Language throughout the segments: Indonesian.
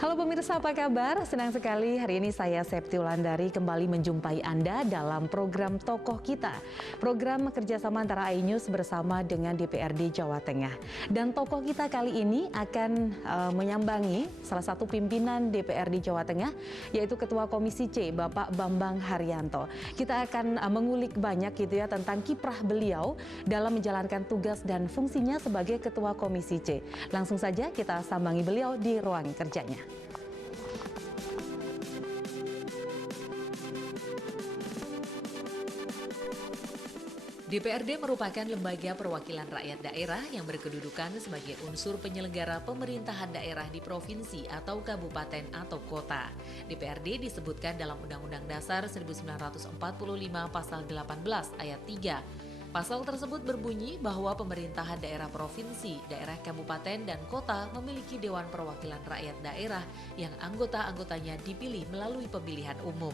Halo pemirsa, apa kabar? Senang sekali hari ini saya Septi Wulandari kembali menjumpai Anda dalam program Tokoh Kita. Program kerjasama antara iNews bersama dengan DPRD Jawa Tengah. Dan Tokoh Kita kali ini akan menyambangi salah satu pimpinan DPRD Jawa Tengah, yaitu Ketua Komisi C, Bapak Bambang Haryanto. Kita akan mengulik banyak gitu ya tentang kiprah beliau dalam menjalankan tugas dan fungsinya sebagai Ketua Komisi C. Langsung saja kita sambangi beliau di ruang kerjanya. DPRD merupakan lembaga perwakilan rakyat daerah yang berkedudukan sebagai unsur penyelenggara pemerintahan daerah di provinsi atau kabupaten atau kota. DPRD disebutkan dalam Undang-Undang Dasar 1945 Pasal 18 Ayat 3. Pasal tersebut berbunyi bahwa pemerintahan daerah provinsi, daerah kabupaten, dan kota memiliki Dewan Perwakilan Rakyat Daerah yang anggota-anggotanya dipilih melalui pemilihan umum.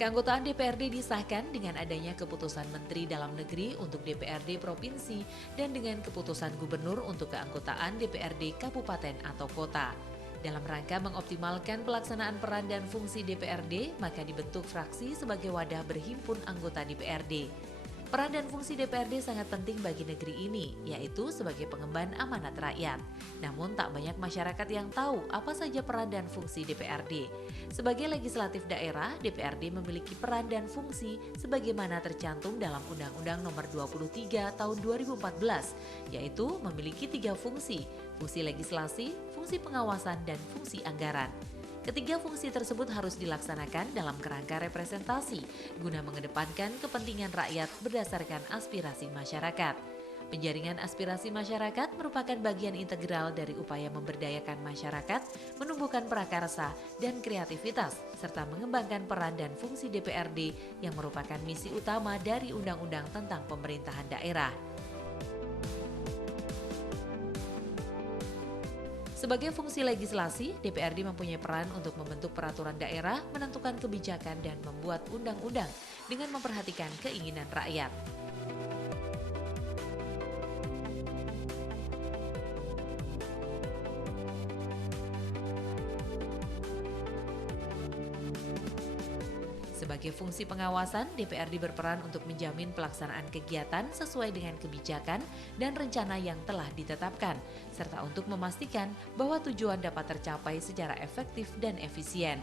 Keanggotaan DPRD disahkan dengan adanya keputusan Menteri Dalam Negeri untuk DPRD Provinsi dan dengan keputusan Gubernur untuk keanggotaan DPRD Kabupaten atau Kota. Dalam rangka mengoptimalkan pelaksanaan peran dan fungsi DPRD, maka dibentuk fraksi sebagai wadah berhimpun anggota DPRD. Peran dan fungsi DPRD sangat penting bagi negeri ini, yaitu sebagai pengemban amanat rakyat. Namun tak banyak masyarakat yang tahu apa saja peran dan fungsi DPRD. Sebagai legislatif daerah, DPRD memiliki peran dan fungsi sebagaimana tercantum dalam Undang-Undang Nomor 23 Tahun 2014, yaitu memiliki 3 fungsi: fungsi legislasi, fungsi pengawasan, dan fungsi anggaran. Ketiga fungsi tersebut harus dilaksanakan dalam kerangka representasi guna mengedepankan kepentingan rakyat berdasarkan aspirasi masyarakat. Penjaringan aspirasi masyarakat merupakan bagian integral dari upaya memberdayakan masyarakat, menumbuhkan prakarsa dan kreativitas, serta mengembangkan peran dan fungsi DPRD yang merupakan misi utama dari Undang-Undang tentang Pemerintahan Daerah. Sebagai fungsi legislasi, DPRD mempunyai peran untuk membentuk peraturan daerah, menentukan kebijakan, dan membuat undang-undang dengan memperhatikan keinginan rakyat. Sebagai fungsi pengawasan, DPRD berperan untuk menjamin pelaksanaan kegiatan sesuai dengan kebijakan dan rencana yang telah ditetapkan, serta untuk memastikan bahwa tujuan dapat tercapai secara efektif dan efisien.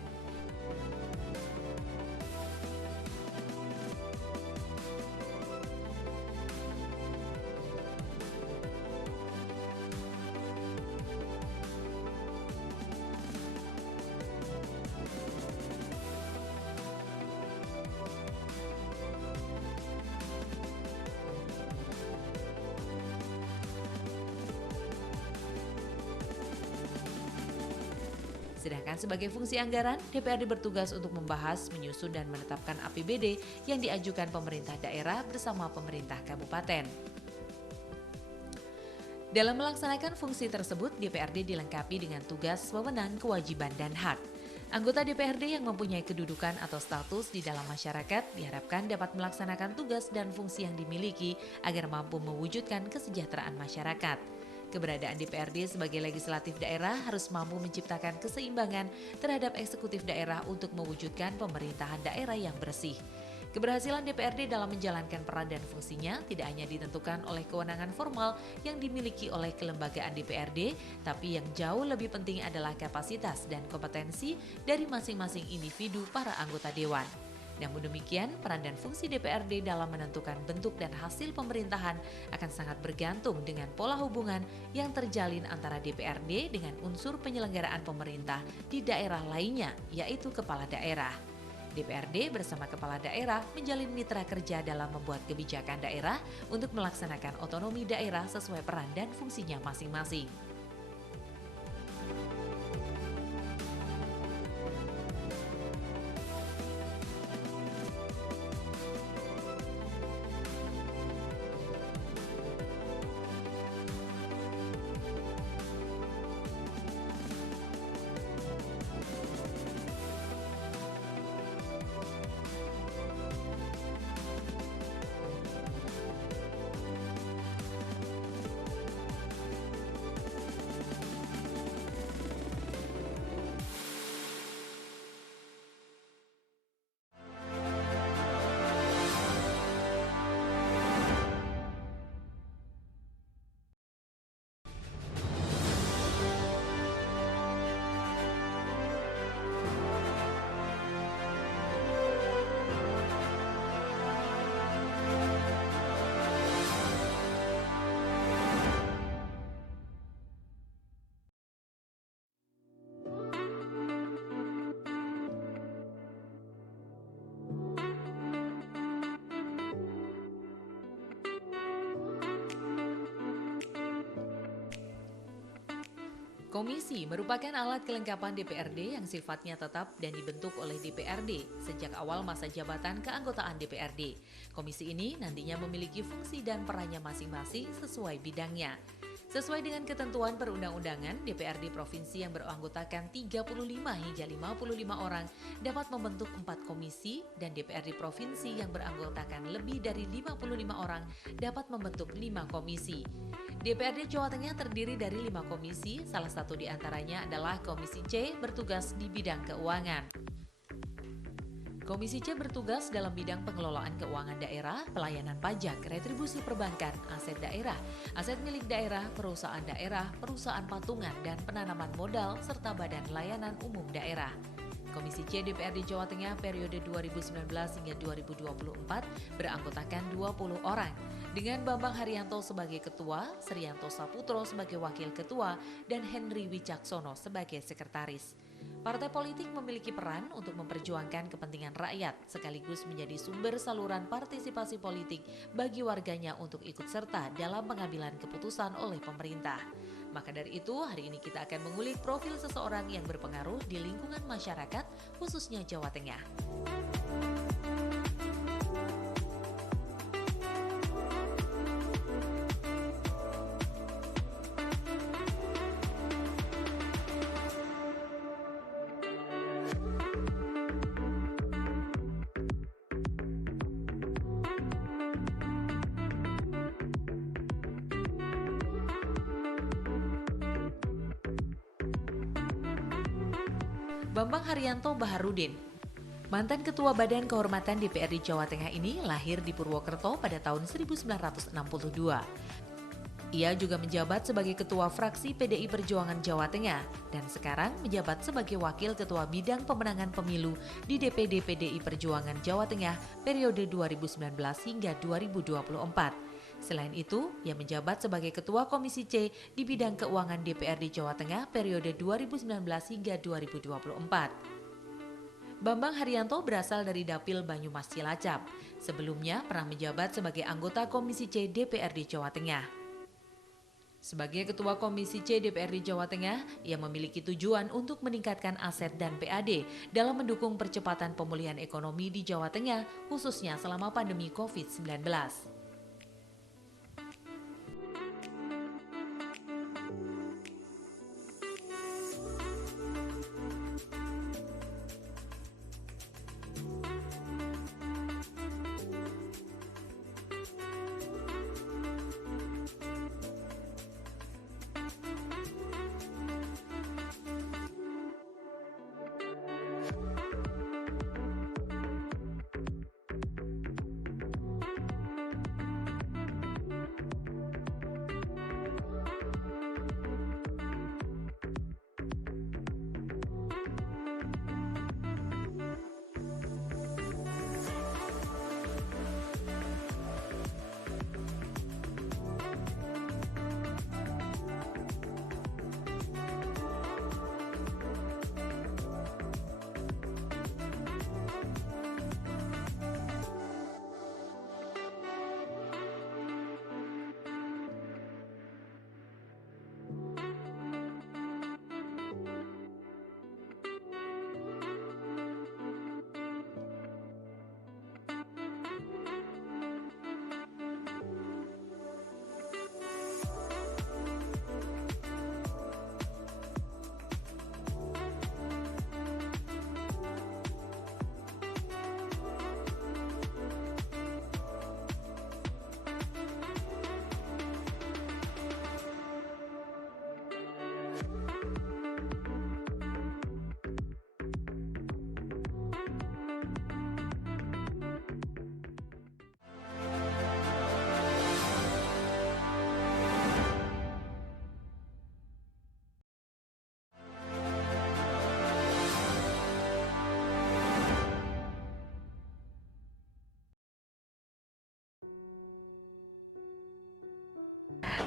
Sedangkan sebagai fungsi anggaran, DPRD bertugas untuk membahas, menyusun, dan menetapkan APBD yang diajukan pemerintah daerah bersama pemerintah kabupaten. Dalam melaksanakan fungsi tersebut, DPRD dilengkapi dengan tugas, wewenang, kewajiban, dan hak. Anggota DPRD yang mempunyai kedudukan atau status di dalam masyarakat diharapkan dapat melaksanakan tugas dan fungsi yang dimiliki agar mampu mewujudkan kesejahteraan masyarakat. Keberadaan DPRD sebagai legislatif daerah harus mampu menciptakan keseimbangan terhadap eksekutif daerah untuk mewujudkan pemerintahan daerah yang bersih. Keberhasilan DPRD dalam menjalankan peran dan fungsinya tidak hanya ditentukan oleh kewenangan formal yang dimiliki oleh kelembagaan DPRD, tapi yang jauh lebih penting adalah kapasitas dan kompetensi dari masing-masing individu para anggota dewan. Namun demikian, peran dan fungsi DPRD dalam menentukan bentuk dan hasil pemerintahan akan sangat bergantung dengan pola hubungan yang terjalin antara DPRD dengan unsur penyelenggaraan pemerintah di daerah lainnya, yaitu kepala daerah. DPRD bersama kepala daerah menjalin mitra kerja dalam membuat kebijakan daerah untuk melaksanakan otonomi daerah sesuai peran dan fungsinya masing-masing. Komisi merupakan alat kelengkapan DPRD yang sifatnya tetap dan dibentuk oleh DPRD sejak awal masa jabatan keanggotaan DPRD. Komisi ini nantinya memiliki fungsi dan perannya masing-masing sesuai bidangnya. Sesuai dengan ketentuan perundang-undangan, DPRD Provinsi yang beranggotakan 35 hingga 55 orang dapat membentuk 4 komisi dan DPRD Provinsi yang beranggotakan lebih dari 55 orang dapat membentuk 5 komisi. DPRD Jawa Tengah terdiri dari 5 komisi, salah satu di antaranya adalah Komisi C bertugas di bidang keuangan. Komisi C bertugas dalam bidang pengelolaan keuangan daerah, pelayanan pajak, retribusi perbankan, aset daerah, aset milik daerah, perusahaan patungan, dan penanaman modal, serta badan layanan umum daerah. Komisi C DPRD Jawa Tengah periode 2019 hingga 2024 beranggotakan 20 orang, dengan Bambang Haryanto sebagai ketua, Sriyanto Saputro sebagai wakil ketua, dan Henry Wicaksono sebagai sekretaris. Partai politik memiliki peran untuk memperjuangkan kepentingan rakyat, sekaligus menjadi sumber saluran partisipasi politik bagi warganya untuk ikut serta dalam pengambilan keputusan oleh pemerintah. Maka dari itu, hari ini kita akan mengulik profil seseorang yang berpengaruh di lingkungan masyarakat, khususnya Jawa Tengah. Bambang Haryanto Baharudin, mantan Ketua Badan Kehormatan DPRD Jawa Tengah ini lahir di Purwokerto pada tahun 1962. Ia juga menjabat sebagai Ketua Fraksi PDI Perjuangan Jawa Tengah dan sekarang menjabat sebagai Wakil Ketua Bidang Pemenangan Pemilu di DPD PDI Perjuangan Jawa Tengah periode 2019 hingga 2024. Selain itu, ia menjabat sebagai Ketua Komisi C di bidang keuangan DPRD Jawa Tengah periode 2019 hingga 2024. Bambang Haryanto berasal dari Dapil Banyumas Cilacap. Sebelumnya pernah menjabat sebagai anggota Komisi C DPRD Jawa Tengah. Sebagai Ketua Komisi C DPRD Jawa Tengah, ia memiliki tujuan untuk meningkatkan aset dan PAD dalam mendukung percepatan pemulihan ekonomi di Jawa Tengah, khususnya selama pandemi COVID-19.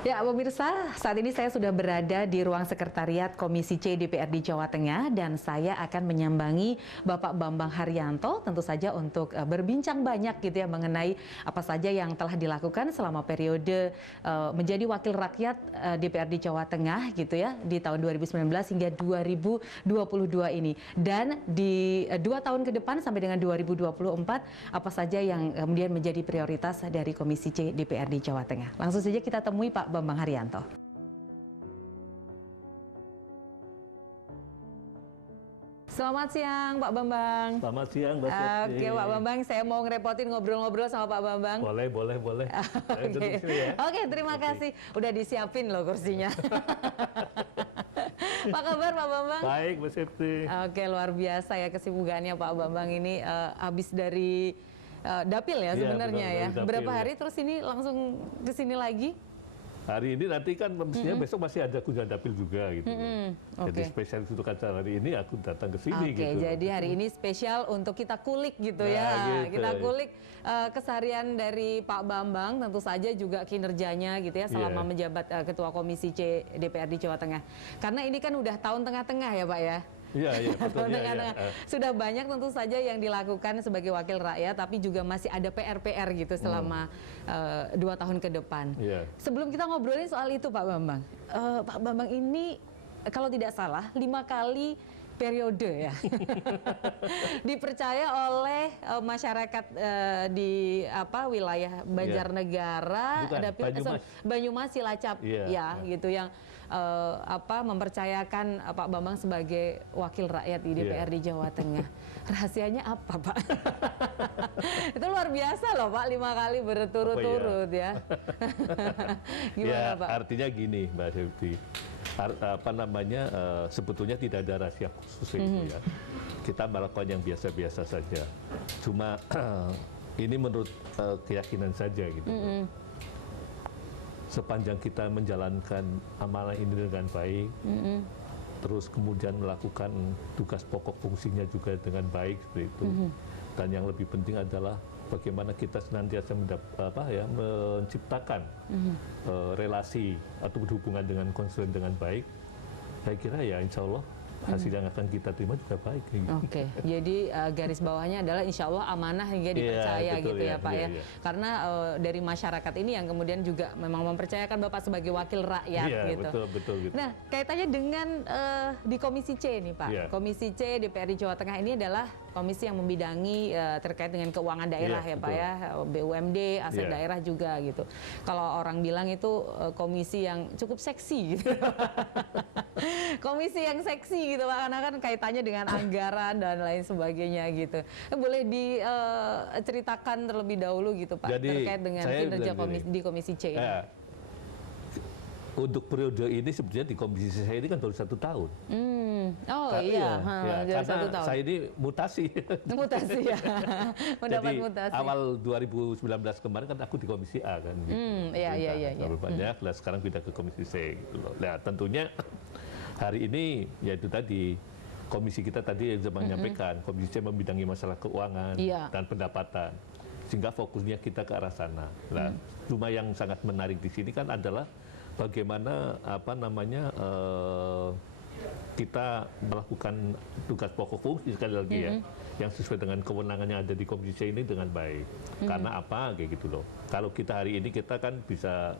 Ya, pemirsa, saat ini saya sudah berada di ruang sekretariat Komisi C DPRD Jawa Tengah dan saya akan menyambangi Bapak Bambang Haryanto tentu saja untuk berbincang banyak gitu ya mengenai apa saja yang telah dilakukan selama periode menjadi wakil rakyat DPRD Jawa Tengah gitu ya di tahun 2019 hingga 2022 ini. Dan di 2 tahun ke depan sampai dengan 2024 apa saja yang kemudian menjadi prioritas dari Komisi C DPRD Jawa Tengah. Langsung saja kita temui Pak Bambang Haryanto. Selamat siang Pak Bambang. Selamat siang Mbak Septi. Oke Pak Bambang, saya mau ngerepotin ngobrol-ngobrol sama Pak Bambang. Boleh. Oke, ya. Oke, terima kasih. Udah disiapin loh kursinya. Apa kabar Pak Bambang? Baik Mbak Septi. Oke, luar biasa ya kesibukannya Pak Bambang ini habis dari dapil ya sebenarnya ya. Dapil, Berapa hari ya. terus ini langsung ke sini lagi? Hari ini nanti kan mestinya besok masih ada kunjungan dapil juga gitu. Jadi spesial untuk acara hari ini aku datang ke sini Oke, gitu. jadi hari ini spesial untuk kita kulik gitu Nah, ya. gitu. Kita kulik keseharian dari Pak Bambang, tentu saja juga kinerjanya gitu ya selama menjabat Ketua Komisi C DPRD Jawa Tengah. Karena ini kan udah tahun tengah-tengah ya Pak ya. Iya, betul ya. Sudah banyak tentu saja yang dilakukan sebagai wakil rakyat, tapi juga masih ada PR-PR gitu selama 2 tahun ke depan. Iya. Sebelum kita ngobrolin soal itu Pak Bambang, Pak Bambang ini kalau tidak salah 5 kali periode ya dipercaya oleh masyarakat di wilayah Banjarnegara, ada Banyumas, Cilacap ya gitu yang mempercayakan Pak Bambang sebagai wakil rakyat di DPRD Jawa Tengah. Rahasianya apa Pak? Itu luar biasa loh Pak, 5 kali berturut-turut ya. Gimana Pak? Artinya gini Mbak Septi. Sebetulnya tidak ada rahasia khusus itu ya. Kita melakukan yang biasa-biasa saja. Cuma ini menurut keyakinan saja gitu. Sepanjang kita menjalankan amanah ini dengan baik, terus kemudian melakukan tugas pokok fungsinya juga dengan baik seperti itu. Dan yang lebih penting adalah bagaimana kita senantiasa menciptakan relasi atau hubungan dengan konstituen dengan baik. Saya kira ya insya Allah hasil yang akan kita terima juga baik. Oke, jadi garis bawahnya adalah insya Allah amanah hingga dipercaya betul, gitu ya Pak ya. Iya. Karena dari masyarakat ini yang kemudian juga memang mempercayakan Bapak sebagai wakil rakyat gitu. Betul gitu. Nah, kaitannya dengan di Komisi C nih Pak. Komisi C DPRD Jawa Tengah ini adalah komisi yang membidangi terkait dengan keuangan daerah ya Pak ya, BUMD, aset daerah juga gitu. Kalau orang bilang itu komisi yang cukup seksi gitu. Komisi yang seksi gitu Pak, karena kan kaitannya dengan anggaran dan lain sebagainya gitu. Boleh diceritakan terlebih dahulu gitu Pak, terkait dengan kinerja di Komisi C ini. Untuk periode ini sebetulnya di Komisi saya ini kan baru 1 tahun. Karena 1 tahun. Saya ini mutasi. Mutasi ya, mendapat Jadi, mutasi. awal 2019 kemarin kan aku di Komisi A kan. Gitu. Banyak, lah sekarang pindah ke Komisi C gitu loh. Nah tentunya hari ini yaitu tadi komisi kita tadi yang saya menyampaikan, Komisi C membidangi masalah keuangan dan pendapatan. Sehingga fokusnya kita ke arah sana. Nah, cuma yang sangat menarik di sini kan adalah bagaimana kita melakukan tugas pokok fungsi sekali lagi yang sesuai dengan kewenangan yang ada di Komisi C ini dengan baik. Karena apa kayak gitu loh. Kalau kita hari ini kita kan bisa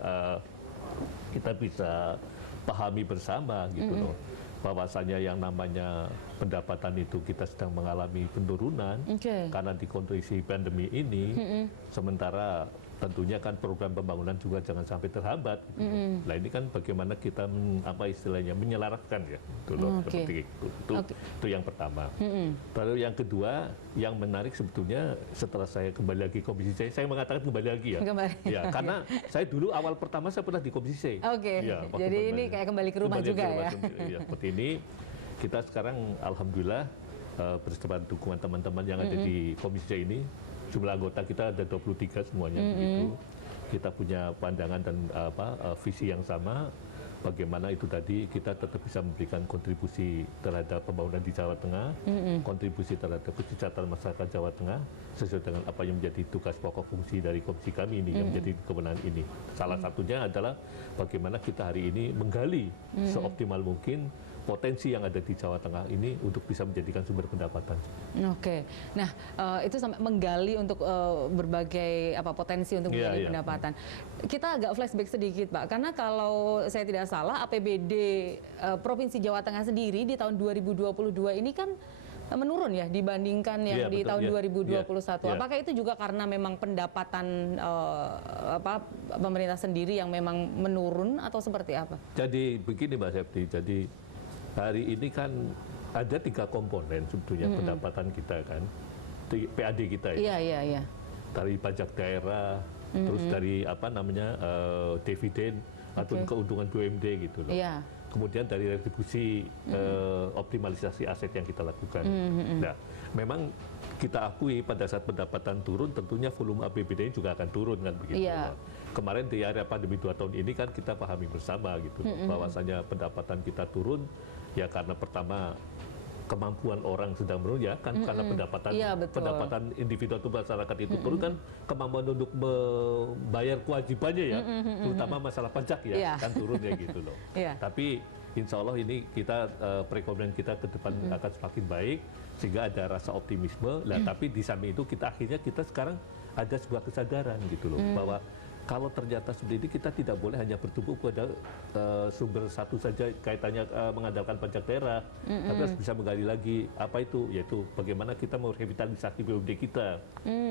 pahami bersama gitu loh. Bahwasanya yang namanya pendapatan itu kita sedang mengalami penurunan karena di kondisi pandemi ini, sementara tentunya kan program pembangunan juga jangan sampai terhambat. Nah ini kan bagaimana kita menyelaraskan ya, seperti itu. Itu yang pertama. Lalu yang kedua, yang menarik sebetulnya setelah saya kembali lagi Komisi C, saya mengatakan kembali lagi ya, karena saya dulu awal pertama saya pernah di Komisi C. Jadi ini kayak kembali ke rumah juga ya. Seperti ini kita sekarang alhamdulillah bersama dukungan teman-teman yang ada di Komisi C ini. Jumlah anggota kita ada 23 semuanya begitu. Kita punya pandangan dan visi yang sama. bagaimana itu tadi kita tetap bisa memberikan kontribusi terhadap pembangunan di Jawa Tengah, kontribusi terhadap kesejahteraan masyarakat Jawa Tengah sesuai dengan apa yang menjadi tugas pokok fungsi dari komisi kami ini yang menjadi kewenangan ini. Salah satunya adalah bagaimana kita hari ini menggali seoptimal mungkin potensi yang ada di Jawa Tengah ini untuk bisa menjadikan sumber pendapatan. Oke, nah itu sampai menggali untuk berbagai potensi untuk menjadi pendapatan. Kita agak flashback sedikit, Pak, karena kalau saya tidak salah APBD Provinsi Jawa Tengah sendiri di tahun 2022 ini kan menurun ya dibandingkan yang di tahun 2021. Apakah itu juga karena memang pendapatan pemerintah sendiri yang memang menurun atau seperti apa? Jadi begini Mbak Septi, jadi hari ini kan ada 3 komponen sebetulnya pendapatan kita kan, PAD kita ya. Iya. Dari pajak daerah, terus dari dividen atau keuntungan BUMD gitu loh. Iya. Kemudian dari retribusi optimalisasi aset yang kita lakukan. Nah, memang kita akui pada saat pendapatan turun, tentunya volume APBD juga akan turun kan begitu. Iya. Kemarin di area pandemi 2 tahun ini kan kita pahami bersama gitu, bahwasanya pendapatan kita turun ya karena pertama kemampuan orang sedang menurun ya kan, karena pendapatan individu atau masyarakat itu turun kan, kemampuan untuk membayar kewajibannya ya, terutama masalah pajak ya kan turun ya gitu loh. Tapi insya Allah ini kita perekonomian kita ke depan akan semakin baik sehingga ada rasa optimisme. Tapi di samping itu kita sekarang ada sebuah kesadaran gitu loh, bahwa kalau ternyata seperti ini kita tidak boleh hanya bertumpu pada sumber satu saja kaitannya mengandalkan pajak daerah, tapi harus bisa menggali lagi apa itu, yaitu bagaimana kita merevitalisasi BUMD kita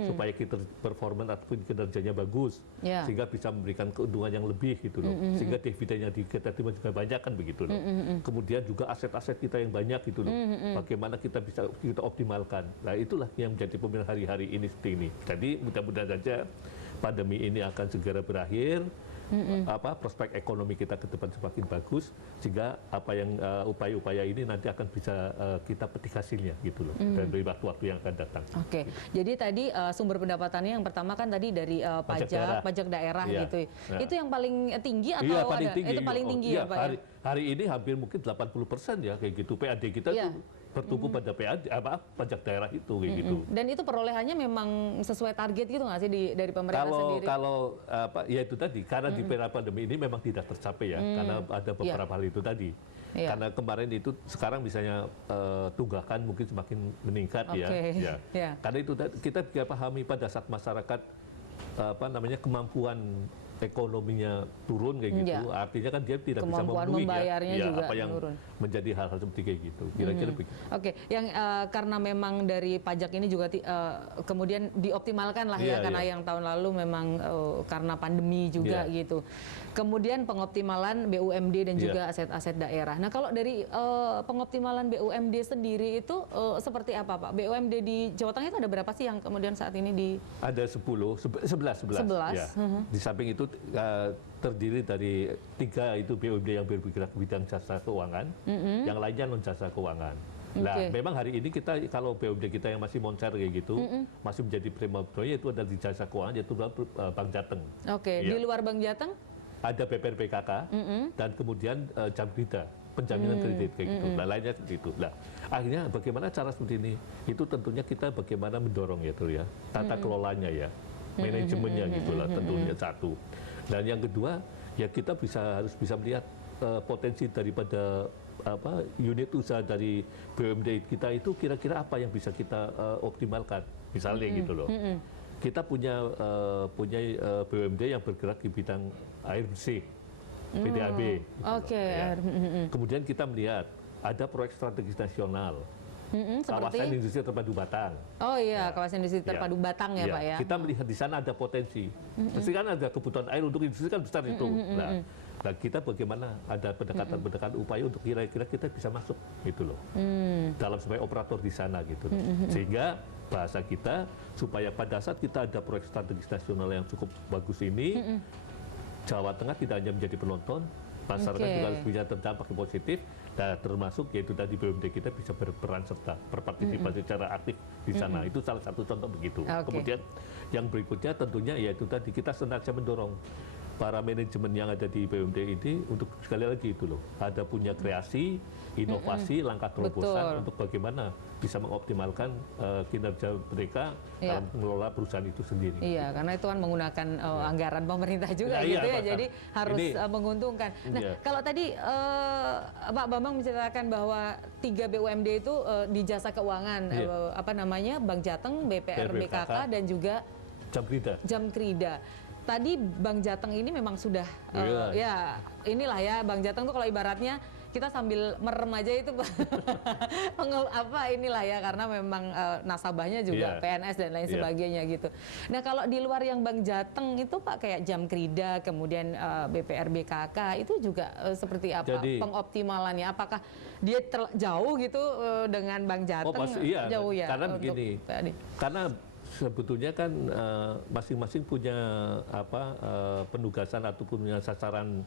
supaya kita performa ataupun kinerjanya bagus, sehingga bisa memberikan keuntungan yang lebih gitu loh, sehingga dividen yang kita terima juga banyak kan begitu loh. Kemudian juga aset-aset kita yang banyak gitu loh, bagaimana kita bisa kita optimalkan. Nah itulah yang menjadi pemilihan hari-hari ini seperti ini. Jadi mudah-mudahan saja pandemi ini akan segera berakhir, prospek ekonomi kita ke depan semakin bagus, sehingga apa yang upaya-upaya ini nanti akan bisa kita petik hasilnya gitu loh, dan dari waktu-waktu yang akan datang. Oke, gitu. Jadi tadi sumber pendapatannya yang pertama kan tadi dari pajak daerah gitu. Nah. Itu yang paling tinggi atau paling tinggi. Itu paling tinggi ya Pak? Hari ini hampir mungkin 80% ya kayak gitu, PAD kita tuh bertumpu pada pajak daerah itu kayak gitu. Dan itu perolehannya memang sesuai target gitu nggak sih dari pemerintah sendiri? Ya itu tadi, karena di era pandemi ini memang tidak tercapai ya, karena ada beberapa hal itu tadi. Karena kemarin itu sekarang misalnya tunggakan mungkin semakin meningkat ya. Karena itu kita bisa pahami pada saat masyarakat kemampuan ekonominya turun kayak gitu, artinya kan dia tidak bisa memenuhi apa yang menjadi hal-hal seperti kayak gitu. Kira-kira begitu. Oke, yang karena memang dari pajak ini juga kemudian dioptimalkan lah karena yang tahun lalu memang karena pandemi juga gitu. Kemudian pengoptimalan BUMD dan juga aset-aset daerah. Nah kalau dari pengoptimalan BUMD sendiri itu seperti apa Pak? BUMD di Jawa Tengah itu ada berapa sih yang kemudian saat ini Ada 11. Ya. Di samping itu terdiri dari 3 itu BUMD yang bergerak di bidang jasa keuangan, yang lainnya non jasa keuangan. Nah, memang hari ini kita kalau BUMD kita yang masih moncer kayak gitu, masih menjadi primabdora yaitu ada di jasa keuangan yaitu Bank Jateng. Di luar Bank Jateng? Ada BPRPKK dan kemudian Jambrida, penjaminan kredit kayak gitu. Nah, lainnya seperti itu. Nah, akhirnya bagaimana cara seperti ini? Itu tentunya kita bagaimana mendorong ya tuh ya, tata kelolanya ya, manajemennya gitulah tentunya satu. Dan yang kedua ya kita harus bisa melihat potensi daripada unit usaha dari BUMD kita itu kira-kira apa yang bisa kita optimalkan misalnya gitu loh. Kita punya BUMD yang bergerak di bidang air bersih, PDAB. Kemudian kita melihat ada proyek strategis nasional. Kawasan industri terpadu Batang. Kawasan industri terpadu Batang ya Pak ya. Kita melihat di sana ada potensi. Pasti kan ada kebutuhan air untuk industri kan besar itu. Nah, kita bagaimana ada pendekatan-pendekatan upaya untuk kira-kira kita bisa masuk gitu loh. Dalam sebagai operator di sana gitu. Sehingga bahasa kita supaya pada saat kita ada proyek strategis nasional yang cukup bagus ini, Jawa Tengah tidak hanya menjadi penonton, masyarakat juga harus bisa terdampak positif. Nah, termasuk yaitu tadi BUMD kita bisa berperan serta berpartisipasi secara aktif di sana. Itu salah satu contoh begitu. Kemudian yang berikutnya tentunya yaitu tadi kita sengaja mendorong para manajemen yang ada di BUMD ini untuk sekali lagi itu loh, ada punya kreasi, inovasi, langkah terobosan untuk bagaimana bisa mengoptimalkan kinerja mereka dalam mengelola perusahaan itu sendiri. Iya, karena itu kan menggunakan anggaran pemerintah juga gitu ya, jadi harus menguntungkan. Nah, kalau tadi Pak Bambang menceritakan bahwa 3 BUMD itu di jasa keuangan, apa namanya, Bank Jateng, BPR BKK, dan juga Jamkrida. Tadi Bank Jateng ini memang sudah ya inilah ya, Bank Jateng tuh kalau ibaratnya kita sambil merem aja itu apa inilah ya, karena memang nasabahnya juga PNS dan lain sebagainya gitu. Nah, kalau di luar yang Bank Jateng itu Pak, kayak Jamkrida, kemudian BPR BKK itu juga seperti apa pengoptimalannya? Apakah dia jauh gitu dengan Bank Jateng? Jauh ya? Karena begini, karena sebetulnya kan masing-masing punya penugasan ataupun punya sasaran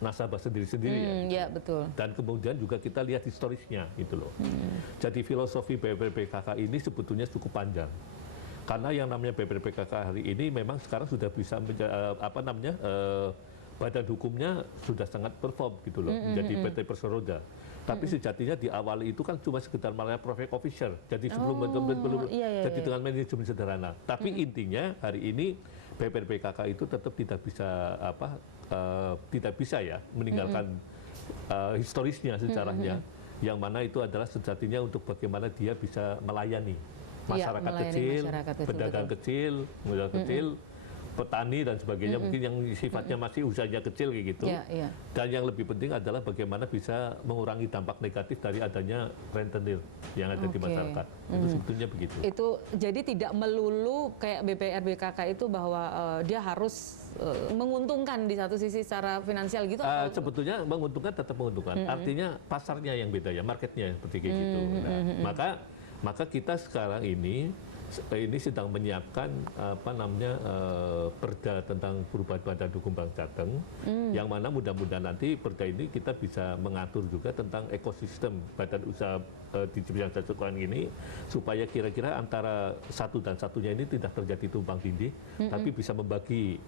nasabah sendiri-sendiri ya. Betul. Dan kemudian juga kita lihat historisnya gitu loh. Jadi filosofi BPR BKK ini sebetulnya cukup panjang. Karena yang namanya BPR BKK hari ini memang sekarang sudah bisa badan hukumnya sudah sangat perform gitu loh, menjadi PT Perseroda. Tapi sejatinya di awal itu kan cuma sekedar malah private officer. Jadi sebelum jadi dengan manajemen sederhana. Tapi intinya hari ini BPR BKK itu tetap tidak bisa ya meninggalkan historisnya, sejarahnya, yang mana itu adalah sejatinya untuk bagaimana dia bisa melayani masyarakat kecil, pedagang kecil, modal kecil, petani dan sebagainya, mungkin yang sifatnya masih usahanya kecil kayak gitu. Dan yang lebih penting adalah bagaimana bisa mengurangi dampak negatif dari adanya rentenir yang ada di masyarakat. Itu sebetulnya begitu. Itu jadi tidak melulu kayak BPR BKK itu bahwa dia harus menguntungkan di satu sisi secara finansial gitu. Sebetulnya menguntungkan, tetap menguntungkan. Artinya pasarnya yang beda ya, marketnya seperti kayak gitu. Maka kita sekarang ini sedang menyiapkan perda tentang perubahan badan hukum Bank Jateng, yang mana mudah-mudahan nanti perda ini kita bisa mengatur juga tentang ekosistem badan usaha di bidang jasa keuangan ini, supaya kira-kira antara satu dan satunya ini tidak terjadi tumpang tindih, tapi bisa membagi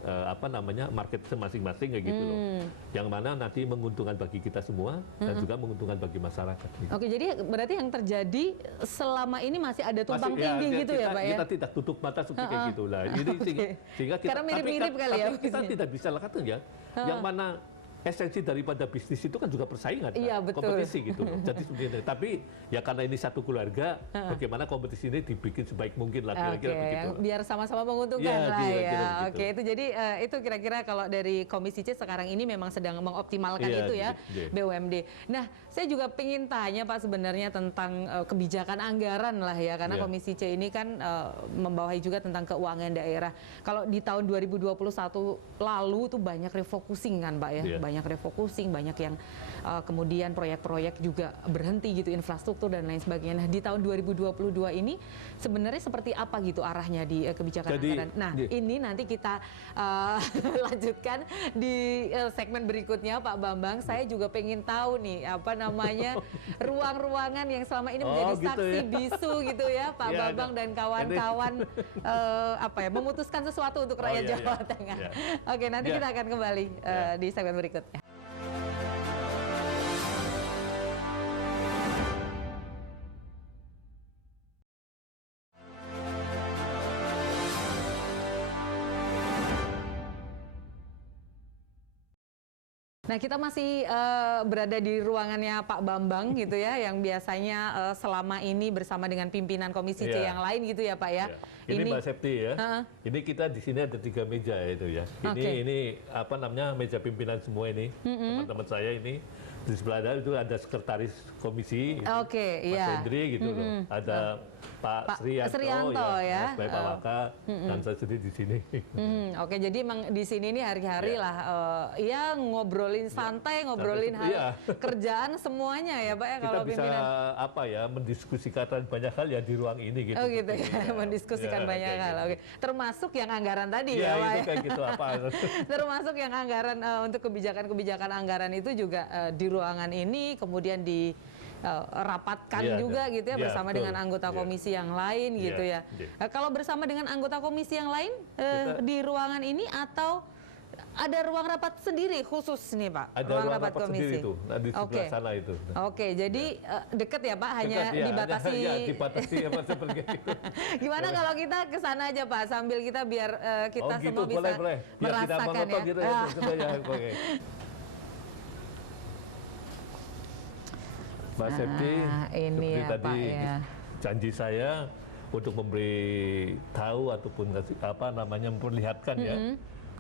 market masing-masing kayak gitu loh, yang mana nanti menguntungkan bagi kita semua dan juga menguntungan bagi masyarakat. Gitu. Oke, jadi berarti yang terjadi selama ini masih ada tumpang tindih gitu ya Pak ya? Kita tidak tutup mata seperti kayak gitulah. Jadi sehingga kita, karena mirip-mirip kali ya. Kita tidak bisa lakukan ya. Yang mana esensi daripada bisnis itu kan juga persaingan, kompetisi gitu loh. Jadi seperti itu. Tapi ya karena ini satu keluarga, bagaimana kompetisi ini dibikin sebaik mungkin lah kira-kira begitu. Biar sama-sama menguntungkan lah ya. Oke, itu jadi itu kira-kira kalau dari Komisi C sekarang ini memang sedang mengoptimalkan itu ya, BUMD. Nah, saya juga ingin tanya Pak sebenarnya tentang kebijakan anggaran lah ya, karena Komisi C ini kan membawahi juga tentang keuangan daerah. Kalau di tahun 2021 lalu tuh banyak refocusing kan Pak ya. Banyak refocusing, banyak yang kemudian proyek-proyek juga berhenti gitu, infrastruktur dan lain sebagainya. Nah, di tahun 2022 ini sebenarnya seperti apa gitu arahnya di kebijakan anggaran? Nah, ini nanti kita lanjutkan di segmen berikutnya Pak Bambang. Saya juga pengen tahu nih ruang-ruangan yang selama ini menjadi saksi bisu gitu ya Pak Bambang dan kawan-kawan memutuskan sesuatu untuk rakyat Jawa Tengah. Oke, nanti kita akan kembali di segmen berikutnya. Nah, kita masih berada di ruangannya Pak Bambang gitu ya, yang biasanya selama ini bersama dengan pimpinan Komisi C yang lain gitu ya Pak ya. Ini Mbak Septi ya. Ini kita di sini ada 3 meja itu ya. Ini meja pimpinan semua ini. Teman-teman saya ini. Di sebelah itu ada sekretaris komisi, Mas Hendri gitu loh. Ada Pak Srianto ya, Pak Waka, dan saya sendiri di sini. Oke, jadi emang di sini nih hari-hari lah, ngobrolin santai, ngobrolin hal kerjaan semuanya ya Pak ya. Kita bisa mendiskusikan banyak hal ya di ruang ini gitu. Oh gitu ya, mendiskusikan banyak hal. Oke, termasuk yang anggaran tadi ya Pak. Kayak gitu Termasuk yang anggaran untuk kebijakan-kebijakan anggaran itu juga di ruangan ini, kemudian dirapatkan juga gitu ya bersama dengan anggota komisi yang lain gitu ya. Kalau bersama dengan anggota komisi yang lain di ruangan ini atau ada ruang rapat sendiri khusus nih Pak? Ada ruang rapat sendiri itu, di sebelah sana itu. Oke, jadi dekat ya Pak, hanya dekat, ya, dibatasi. Ya, dibatasi apa seperti itu. Gimana kalau kita ke sana aja Pak, sambil kita biar kita gitu, semua bisa boleh. merasakan ya. Gitu ya. Okay. Mbak Septi, ini seperti ya, tadi Pak, ya. janji saya untuk memberi tahu ataupun memperlihatkan ya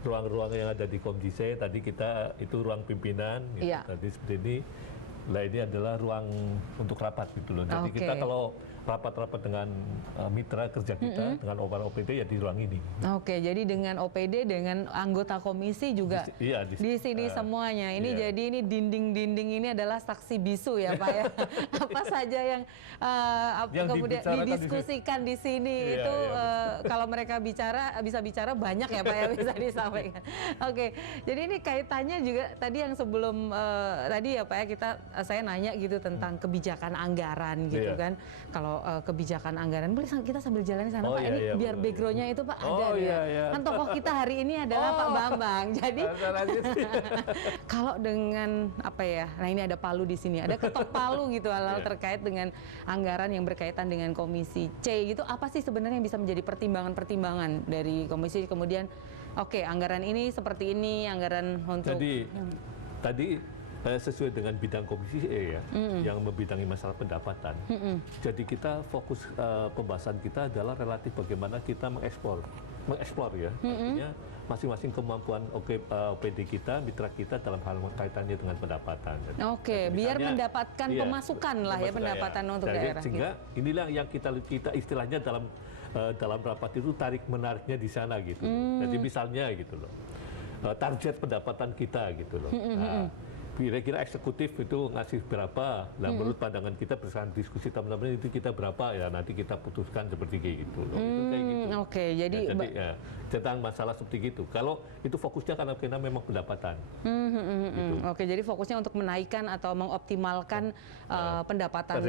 ruang-ruang yang ada di Komdise. Tadi kita itu ruang pimpinan, gitu. Iya. Tadi seperti ini. Nah ini adalah ruang untuk rapat gitu loh. Jadi kita kalau rapat-rapat dengan mitra kerja kita, dengan OPD ya di ruang ini. Oke, jadi dengan OPD, dengan anggota komisi juga di sini semuanya. Ini jadi ini dinding-dinding ini adalah saksi bisu ya Pak ya. Apa saja yang kemudian didiskusikan di sini itu kalau mereka bisa bicara banyak ya Pak ya, bisa disampaikan. Oke, jadi ini kaitannya juga tadi yang sebelum tadi ya Pak ya, saya nanya gitu tentang kebijakan anggaran gitu kan. Kalau kebijakan anggaran, boleh kita sambil jalan di sana Pak, ini biar backgroundnya itu Pak ada nih ya. Kan tokoh kita hari ini adalah Pak Bambang. Jadi kalau dengan apa ya, nah ini ada palu di sini, ada ketok palu gitu hal-hal terkait dengan anggaran yang berkaitan dengan Komisi C gitu, apa sih sebenarnya yang bisa menjadi pertimbangan-pertimbangan dari komisi kemudian oke, anggaran ini seperti ini, anggaran untuk tadi sesuai dengan bidang Komisi E ya, yang membidangi masalah pendapatan. Jadi kita fokus pembahasan kita adalah relatif bagaimana kita mengeksplor ya, artinya masing-masing kemampuan OPD kita, mitra kita dalam hal kaitannya dengan pendapatan. Oke, biar mendapatkan pemasukan lah ya, pendapatan untuk daerah. Sehingga inilah yang kita istilahnya dalam rapat itu tarik menariknya di sana gitu. Jadi misalnya gitu loh, target pendapatan kita gitu loh. Kira-kira eksekutif itu ngasih berapa? Nah, menurut pandangan kita berdasarkan diskusi teman-teman itu kita berapa ya? Nanti kita putuskan seperti gitu loh. Itu kayak gitu. Oke, jadi ya, tentang masalah seperti itu. Kalau itu fokusnya karena memang pendapatan. Gitu. Oke, jadi fokusnya untuk menaikkan atau mengoptimalkan pendapatan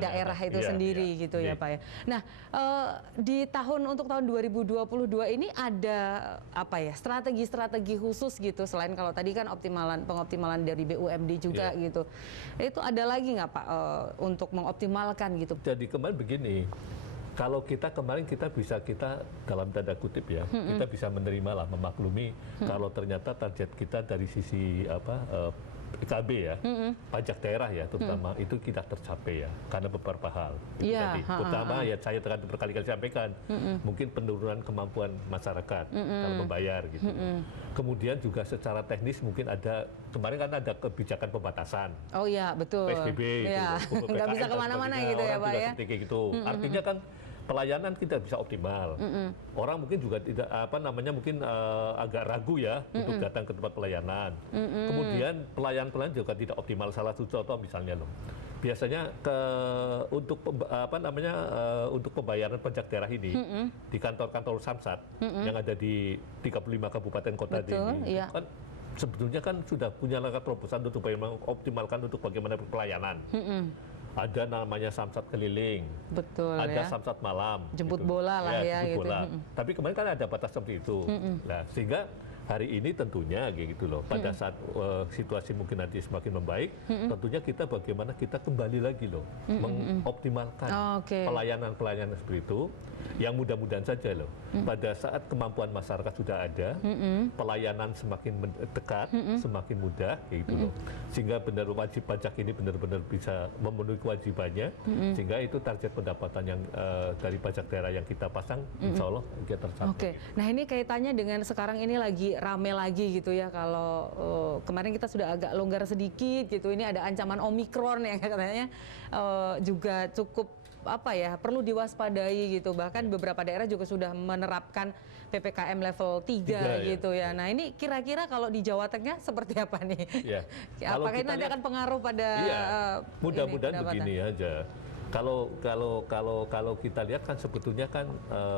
daerah itu sendiri gitu ya Pak ya. Nah, di untuk tahun 2022 ini ada apa ya, strategi-strategi khusus gitu selain kalau tadi kan pengoptimalan dari BUMD juga gitu. Itu ada lagi nggak Pak untuk mengoptimalkan gitu? Jadi kemarin begini, kalau kita bisa dalam tanda kutip ya, kita bisa menerima lah, memaklumi kalau ternyata target kita dari sisi PKB ya, pajak daerah ya terutama itu tidak tercapai ya karena beberapa hal. Pertama ya saya berkali-kali sampaikan, mungkin penurunan kemampuan masyarakat dalam membayar gitu. Kemudian juga secara teknis mungkin kemarin kan ada kebijakan pembatasan. Oh iya betul. PSBB gitu. Nggak bisa kemana-mana gitu ya Pak ya. Gitu. Artinya kan pelayanan tidak bisa optimal. Orang mungkin juga tidak mungkin agak ragu ya untuk datang ke tempat pelayanan. Kemudian pelayan juga tidak optimal. Salah satu contoh misalnya loh. Biasanya untuk pembayaran pajak daerah ini di kantor-kantor Samsat yang ada di 35 kabupaten kota ini kan sebetulnya kan sudah punya langkah terobosan untuk mengoptimalkan untuk bagaimana pelayanan. Ada namanya Samsat keliling, ada Samsat malam, jemput bola lah ya gitu. Tapi kemarin kan ada batas seperti itu. Nah, sehingga hari ini tentunya gitu loh, pada saat situasi mungkin nanti semakin membaik, tentunya kita bagaimana kita kembali lagi loh, mengoptimalkan pelayanan-pelayanan seperti itu, yang mudah-mudahan saja loh, pada saat kemampuan masyarakat sudah ada, pelayanan semakin dekat, semakin mudah, gitu loh, sehingga benar wajib pajak ini benar-benar bisa memenuhi kewajibannya, sehingga itu target pendapatan yang dari pajak daerah yang kita pasang, insya Allah kita tercapai. Nah ini kaitannya dengan sekarang ini lagi rame lagi gitu ya, kalau kemarin kita sudah agak longgar sedikit gitu, ini ada ancaman Omikron yang katanya juga cukup perlu diwaspadai gitu, bahkan beberapa daerah juga sudah menerapkan PPKM level 3 gitu ya. Nah ini kira-kira kalau di Jawa Tengah seperti apa nih? Apakah ini nanti akan pengaruh pada mudah-mudahan begini aja. Kalau kita lihat kan sebetulnya kan